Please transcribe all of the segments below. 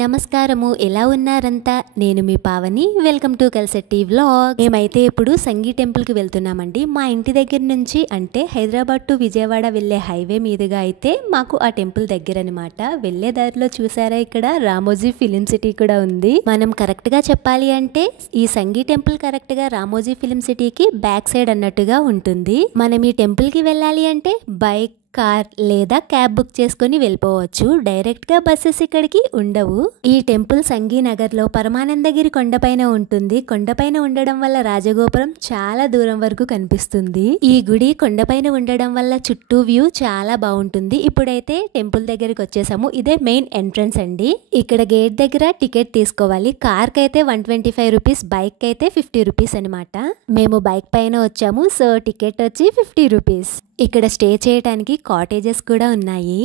నమస్కారము. ఎలా ఉన్నారంతా? నేను మీ Pavani. Welcome to Kalsetti vlog. మేమైతే ఇప్పుడు సంగీ టెంపుల్ కి వెళ్తున్నామండి. మా ఇంటి దగ్గర నుంచి అంటే హైదరాబాద్ టు విజయవాడ వెళ్లే హైవే మీదుగా అయితే మాకు ఆ టెంపుల్ దగ్గర అనమాట. వెళ్లే దారిలో చూసారా, ఇక్కడ రామోజీ ఫిలిం సిటీ కూడా ఉంది. మనం కరెక్ట్ గా చెప్పాలి అంటే ఈ సంగీ టెంపుల్ కరెక్ట్ గా రామోజీ ఫిలిం సిటీకి బ్యాక్ సైడ్ అన్నట్టుగా ఉంటుంది. మనం ఈ టెంపుల్ కి వెళ్ళాలి అంటే బైక్, కార్ లేదా క్యాబ్ బుక్ చేసుకుని వెళ్ళిపోవచ్చు. డైరెక్ట్ గా బస్సెస్ ఇక్కడికి ఉండవు. ఈ టెంపుల్ సంగీనగర్ లో పరమానందగిరి కొండపైన ఉంటుంది. కొండపైన ఉండడం వల్ల రాజగోపురం చాలా దూరం వరకు కనిపిస్తుంది. ఈ గుడి కొండపైన ఉండడం వల్ల చుట్టూ వ్యూ చాలా బాగుంటుంది. ఇప్పుడైతే టెంపుల్ దగ్గరికి వచ్చేసాము. ఇదే మెయిన్ ఎంట్రన్స్ అండి. ఇక్కడ గేట్ దగ్గర టికెట్ తీసుకోవాలి. కార్ కి అయితే 125 రూపీస్, బైక్ కి అయితే 50 రూపీస్ అనమాట. మేము బైక్ పైన వచ్చాము, సో టికెట్ వచ్చి 50 రూపీస్. ఇక్కడ స్టే చేయడానికి కాటేజెస్ కూడా ఉన్నాయి.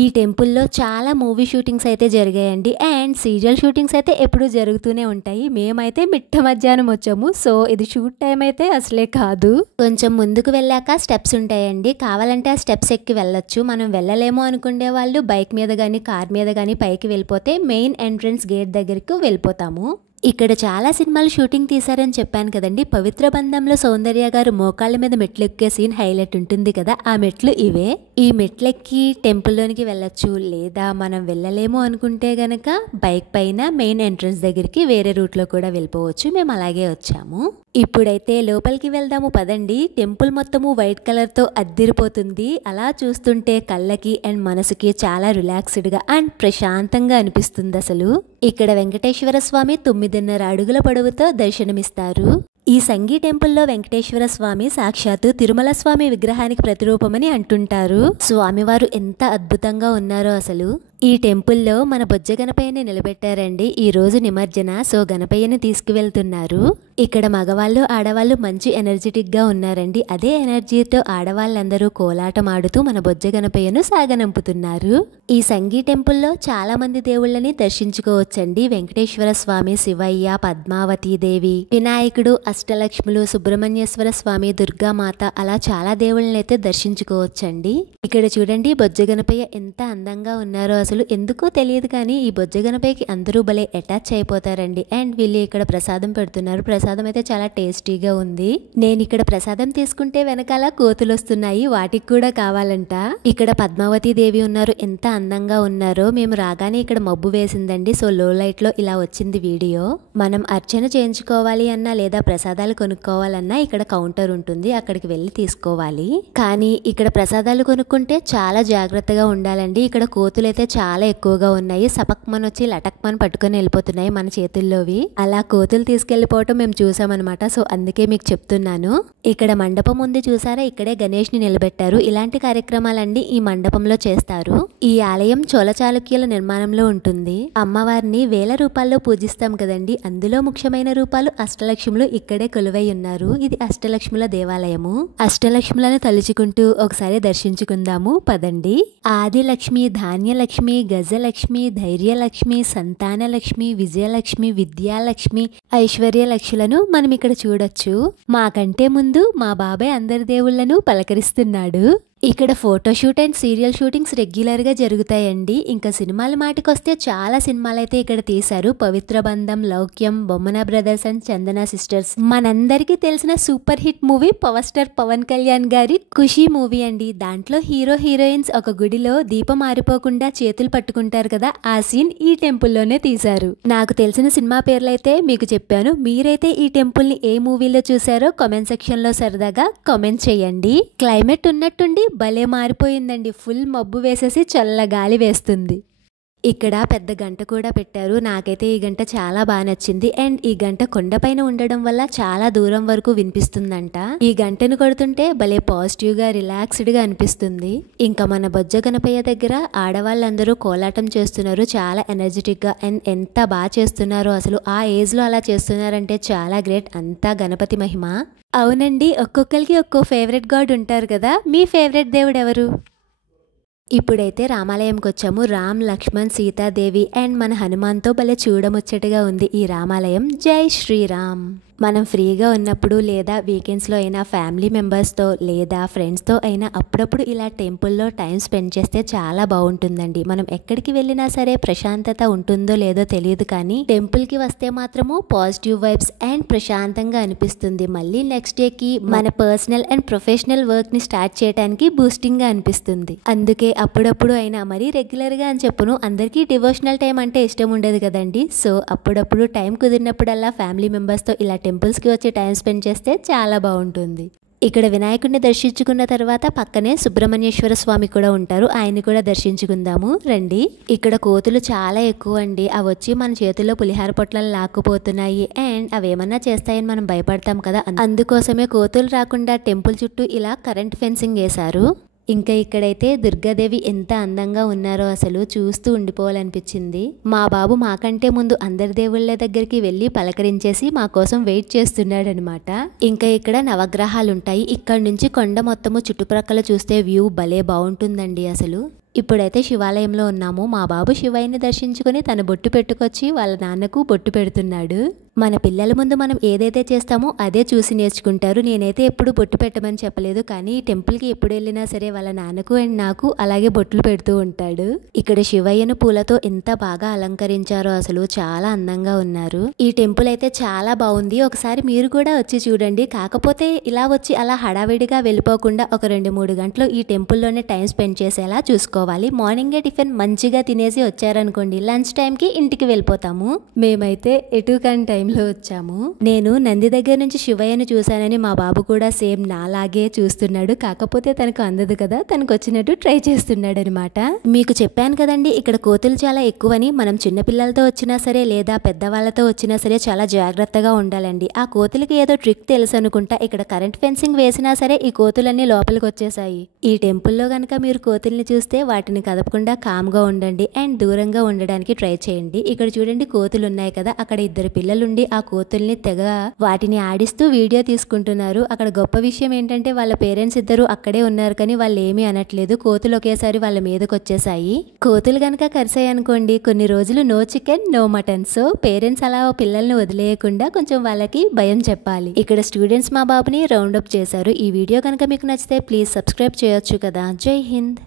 ఈ టెంపుల్లో చాలా మూవీ షూటింగ్స్ అయితే జరిగాయండి. అండ్ సీరియల్ షూటింగ్స్ అయితే ఎప్పుడూ జరుగుతూనే ఉంటాయి. మేమైతే మిట్ట మధ్యాహ్నం వచ్చాము, సో ఇది షూట్ టైం అయితే అసలే కాదు. కొంచెం ముందుకు వెళ్ళాక స్టెప్స్ ఉంటాయండి. కావాలంటే ఆ స్టెప్స్ ఎక్కి వెళ్ళొచ్చు. మనం వెళ్ళలేమో అనుకునే వాళ్ళు బైక్ మీద కానీ కార్ మీద కానీ పైకి వెళ్ళిపోతే మెయిన్ ఎంట్రన్స్ గేట్ దగ్గరకు వెళ్ళిపోతాము. ఇక్కడ చాలా సినిమాలు షూటింగ్ తీశారని చెప్పాను కదండి. పవిత్ర బంధంలో సౌందర్య గారు మోకాళ్ళ మీద మెట్లు ఎక్కే సీన్ హైలైట్ ఉంటుంది కదా, ఆ మెట్లు ఇవే. ఈ మెట్లెక్కి టెంపుల్లోనికి వెళ్ళొచ్చు. లేదా మనం వెళ్ళలేము అనుకుంటే గనక బైక్ పైన మెయిన్ ఎంట్రన్స్ దగ్గరికి వేరే రూట్ లో కూడా వెళ్ళిపోవచ్చు. మేము అలాగే వచ్చాము. ఇప్పుడైతే లోపలికి వెళ్దాము పదండి. టెంపుల్ మొత్తము వైట్ కలర్ తో అద్దిరిపోతుంది. అలా చూస్తుంటే కళ్ళకి అండ్ మనసుకి చాలా రిలాక్స్డ్ గా అండ్ ప్రశాంతంగా అనిపిస్తుంది అసలు. ఇక్కడ వెంకటేశ్వర స్వామి 9.5 అడుగుల పొడవుతో దర్శనమిస్తారు. ఈ సంగీ టెంపుల్లో వెంకటేశ్వర స్వామి సాక్షాత్తు తిరుమల స్వామి విగ్రహానికి ప్రతిరూపమని అంటుంటారు. స్వామివారు ఎంత అద్భుతంగా ఉన్నారో అసలు. ఈ టెంపుల్లో మన బొజ్జ గణపయ్యని నిలబెట్టారండి. ఈ రోజు నిమజ్జన, సో గణపయ్యని తీసుకువెళ్తున్నారు. ఇక్కడ మగవాళ్ళు ఆడవాళ్ళు మంచి ఎనర్జెటిక్ గా ఉన్నారండి. అదే ఎనర్జీతో ఆడవాళ్ళందరూ కోలాటం ఆడుతూ మన బొజ్జ గణపయ్యను సాగనంపుతున్నారు. ఈ సంగీ టెంపుల్లో చాలా మంది దేవుళ్ళని దర్శించుకోవచ్చండి. వెంకటేశ్వర స్వామి, శివయ్య, పద్మావతి దేవి, వినాయకుడు, అష్టలక్ష్ములు, సుబ్రహ్మణ్యేశ్వర స్వామి, దుర్గామాత, అలా చాలా దేవుళ్ళని అయితే దర్శించుకోవచ్చండి. ఇక్కడ చూడండి బొజ్జ గణపయ్య ఎంత అందంగా ఉన్నారో అసలు. ఎందుకో తెలియదు కానీ ఈ బొజ్జ గణపయ్యకి అందరూ భలే అటాచ్ అయిపోతారండి. అండ్ వీళ్ళు ఇక్కడ ప్రసాదం పెడుతున్నారు. ప్రసాదం అయితే చాలా టేస్టీగా ఉంది. నేను ఇక్కడ ప్రసాదం తీసుకుంటే వెనకాల కోతులు వస్తున్నాయి, వాటికి కూడా కావాలంట. ఇక్కడ పద్మావతి దేవి ఉన్నారు, ఎంత అందంగా ఉన్నారో. మేము రాగానే ఇక్కడ మబ్బు వేసిందండి, సో లో లైట్ లో ఇలా వచ్చింది వీడియో. మనం అర్చన చేయించుకోవాలి అన్నా లేదా ప్రసాదాలు కొనుక్కోవాలన్నా ఇక్కడ కౌంటర్ ఉంటుంది, అక్కడికి వెళ్ళి తీసుకోవాలి. కానీ ఇక్కడ ప్రసాదాలు కొనుక్కుంటే చాలా జాగ్రత్తగా ఉండాలండి. ఇక్కడ కోతులు అయితే చాలా ఎక్కువగా ఉన్నాయి. సపక్మన్ వచ్చి లటక్మన్ పట్టుకొని వెళ్ళిపోతున్నాయి మన చేతుల్లోవి. అలా కోతులు తీసుకెళ్లిపోవటం మేము చూసామన్నమాట. సో అందుకే మీకు చెప్తున్నాను. ఇక్కడ మండపం ఉంది చూసారా, ఇక్కడే గణేష్ ని నిలబెట్టారు. ఇలాంటి కార్యక్రమాలన్నీ ఈ మండపంలో చేస్తారు. ఈ ఆలయం చోళ చాళుక్యుల నిర్మాణంలో ఉంటుంది. అమ్మవారిని వేల రూపాల్లో పూజిస్తాం కదండి, అందులో ముఖ్యమైన రూపాలు అష్టలక్ష్ములు ఇక్కడే కొలువై ఉన్నారు. ఇది అష్టలక్ష్ముల దేవాలయము. అష్టలక్ష్ములను తలుచుకుంటూ ఒకసారి దర్శించుకుందాము పదండి. ఆదిలక్ష్మి, ధాన్యలక్ష్మి, గజలక్ష్మి, ధైర్యలక్ష్మి, సంతానలక్ష్మి, విజయలక్ష్మి, విద్యాలక్ష్మి, ఐశ్వర్యలక్ష్ములను మనం ఇక్కడ చూడొచ్చు. మాకంటే ముందు మా బాబాయ్ అందరి దేవుళ్లను పలకరిస్తున్నాడు. ఇక్కడ photoshoot and serial shootings regular గా జరుగుతాయండి. ఇంకా సినిమాల మాటికొస్తే చాలా సినిమాలైతే ఇక్కడ తీశారు. Pavitra Bandham, Loukyam, Bommana brothers and Chandana sisters, మనందరికీ తెలిసిన super hit movie power star Pawan Kalyan గారి ఖుషి మూవీ అండి. దాంట్లో హీరో హీరోయిన్స్ ఒక గుడిలో దీపం ఆరిపోకుండా చేతులు పట్టుకుంటారు కదా, ఆ సీన్ ఈ టెంపుల్లోనే తీశారు. నాకు తెలిసిన సినిమా పేర్లైతే మీకు చెప్పాను. మీరైతే ఈ టెంపుల్ ని ఏ మూవీలో చూసారో కామెంట్ సెక్షన్ లో సరదాగా కామెంట్ చేయండి. క్లైమేట్ ఉన్నట్టుండి భలే మారిపోయిందండి. ఫుల్ మబ్బు వేసేసి చల్ల గాలి వేస్తుంది. ఇక్కడ పెద్ద గంట కూడా పెట్టారు. నాకైతే ఈ గంట చాలా బాగా నచ్చింది. అండ్ ఈ గంట కొండపైన ఉండడం వల్ల చాలా దూరం వరకు వినిపిస్తుందంట. ఈ గంటను కొడుతుంటే భలే పాజిటివ్ గా రిలాక్స్డ్ గా అనిపిస్తుంది. ఇంకా మన బొజ్జ గణపయ్య దగ్గర ఆడవాళ్ళందరూ కోలాటం చేస్తున్నారు, చాలా ఎనర్జెటిక్ గా. అండ్ ఎంత బాగా చేస్తున్నారో అసలు. ఆ ఏజ్ లో అలా చేస్తున్నారంటే చాలా గ్రేట్. అంతా గణపతి మహిమ. అవునండి, ఒక్కొక్కరికి ఒక్కో ఫేవరెట్ గాడ్ ఉంటారు కదా. మీ ఫేవరెట్ దేవుడు ఎవరు? ఇప్పుడైతే రామాలయంకి వచ్చాము. రామ్, లక్ష్మణ్, సీతాదేవి అండ్ మన హనుమాన్తో భలే చూడముచ్చటగా ఉంది ఈ రామాలయం. జై శ్రీరామ్. మనం ఫ్రీగా ఉన్నప్పుడు లేదా వీకెండ్స్లో అయినా ఫ్యామిలీ మెంబర్స్తో లేదా ఫ్రెండ్స్తో అయినా అప్పుడప్పుడు ఇలా టెంపుల్లో టైం స్పెండ్ చేస్తే చాలా బాగుంటుందండి. మనం ఎక్కడికి వెళ్ళినా సరే ప్రశాంతత ఉంటుందో లేదో తెలియదు, కానీ టెంపుల్కి వస్తే మాత్రము పాజిటివ్ వైబ్స్ అండ్ ప్రశాంతంగా అనిపిస్తుంది. మళ్ళీ నెక్స్ట్ డేకి మన పర్సనల్ అండ్ ప్రొఫెషనల్ వర్క్ని స్టార్ట్ చేయడానికి బూస్టింగ్గా అనిపిస్తుంది. అందుకే అప్పుడప్పుడు అయినా, మరీ రెగ్యులర్గా అని చెప్పను, అందరికీ డివోషనల్ టైం అంటే ఇష్టం ఉండదు కదండి. సో అప్పుడప్పుడు టైం కుదిరినప్పుడల్లా ఫ్యామిలీ మెంబర్స్తో ఇలా టెంపుల్స్కి వచ్చి టైం స్పెండ్ చేస్తే చాలా బాగుంటుంది. ఇక్కడ వినాయకుడిని దర్శించుకున్న తర్వాత పక్కనే సుబ్రహ్మణ్యేశ్వర స్వామి కూడా ఉంటారు. ఆయన్ని కూడా దర్శించుకుందాము రండి. ఇక్కడ కోతులు చాలా ఎక్కువ అండి. అవి వచ్చి మన చేతుల్లో పులిహార పొట్లను లాక్కుపోతున్నాయి అండ్ అవేమన్నా చేస్తాయని మనం భయపడతాం కదా. అందుకోసమే కోతులు రాకుండా టెంపుల్ చుట్టూ ఇలా కరెంట్ ఫెన్సింగ్ వేశారు. ఇంకా ఇక్కడైతే దుర్గాదేవి ఎంత అందంగా ఉన్నారో అసలు చూస్తూ ఉండిపోవాలనిపించింది. మా బాబు మాకంటే ముందు అందరి దేవుళ్ళ దగ్గరికి వెళ్ళి పలకరించేసి మా కోసం వెయిట్ చేస్తున్నాడనమాట. ఇంకా ఇక్కడ నవగ్రహాలు ఉంటాయి. ఇక్కడ నుంచి కొండ మొత్తము చుట్టుప్రక్కల చూస్తే వ్యూ భలే బాగుంటుందండి అసలు. ఇప్పుడైతే శివాలయంలో ఉన్నాము. మా బాబు శివయ్యని దర్శించుకుని తన బొట్టు పెట్టుకొచ్చి వాళ్ళ నాన్నకు బొట్టు పెడుతున్నాడు. మన పిల్లల ముందు మనం ఏదైతే చేస్తామో అదే చూసి నేర్చుకుంటారు. నేనైతే ఎప్పుడు బొట్టు పెట్టమని చెప్పలేదు, కానీ టెంపుల్కి ఎప్పుడు వెళ్ళినా సరే వాళ్ళ నాన్నకు అండ్ నాకు అలాగే బొట్లు పెడుతూ ఉంటాడు. ఇక్కడ శివయ్యను పూలతో ఎంత బాగా అలంకరించారో అసలు చాలా అందంగా ఉన్నారు. ఈ టెంపుల్ అయితే చాలా బాగుంది. ఒకసారి మీరు కూడా వచ్చి చూడండి. కాకపోతే ఇలా వచ్చి అలా హడావిడిగా వెళ్ళిపోకుండా ఒక 2-3 గంటలు ఈ టెంపుల్లోనే టైం స్పెండ్ చేసేలా చూసుకోవాలి. మార్నింగే టిఫిన్ మంచిగా తినేసి వచ్చారనుకోండి, లంచ్ టైంకి ఇంటికి వెళ్ళిపోతాము. మేమైతే ఎటు కాని టైంలో వచ్చాము. నేను నంది దగ్గర నుంచి శివయ్యను చూశానని మా బాబు కూడా సేమ్ నాలాగే చూస్తున్నాడు. కాకపోతే తనకు అందదు కదా, తనకు వచ్చినట్టు ట్రై చేస్తున్నాడు అనమాట. మీకు చెప్పాను కదండి ఇక్కడ కోతులు చాలా ఎక్కువని. మనం చిన్నపిల్లలతో వచ్చినా సరే లేదా పెద్దవాళ్ళతో వచ్చినా సరే చాలా జాగ్రత్తగా ఉండాలండి. ఆ కోతులకి ఏదో ట్రిక్ తెలుసు అనుకుంటా. ఇక్కడ కరెంట్ ఫెన్సింగ్ వేసినా సరే ఈ కోతులన్నీ లోపలికి వచ్చేసాయి. ఈ టెంపుల్లో కనుక మీరు కోతుల్ని చూస్తే వాటిని కదపకుండా కామ్గా ఉండండి అండ్ దూరంగా ఉండడానికి ట్రై చేయండి. ఇక్కడ చూడండి కోతులు ఉన్నాయి కదా, అక్కడ 2 పిల్లలుండి ఆ కోతుల్ని తెగ వాటిని ఆడిస్తూ వీడియో తీసుకుంటున్నారు. అక్కడ గొప్ప విషయం ఏంటంటే వాళ్ళ పేరెంట్స్ ఇద్దరు అక్కడే ఉన్నారు, కానీ వాళ్ళు ఏమీ అనట్లేదు. కోతులు ఒకేసారి వాళ్ళ మీదకి వచ్చేసాయి. కోతులు కనుక కరిసాయి అనుకోండి, కొన్ని రోజులు no chicken no mutton. So parents అలా పిల్లల్ని వదిలేయకుండా కొంచెం వాళ్ళకి భయం చెప్పాలి. ఇక్కడ స్టూడెంట్స్ మా బాబుని రౌండ్ అప్ చేశారు. ఈ వీడియో కనుక మీకు నచ్చితే ప్లీజ్ సబ్స్క్రైబ్ చేయొచ్చు కదా. జై హింద్.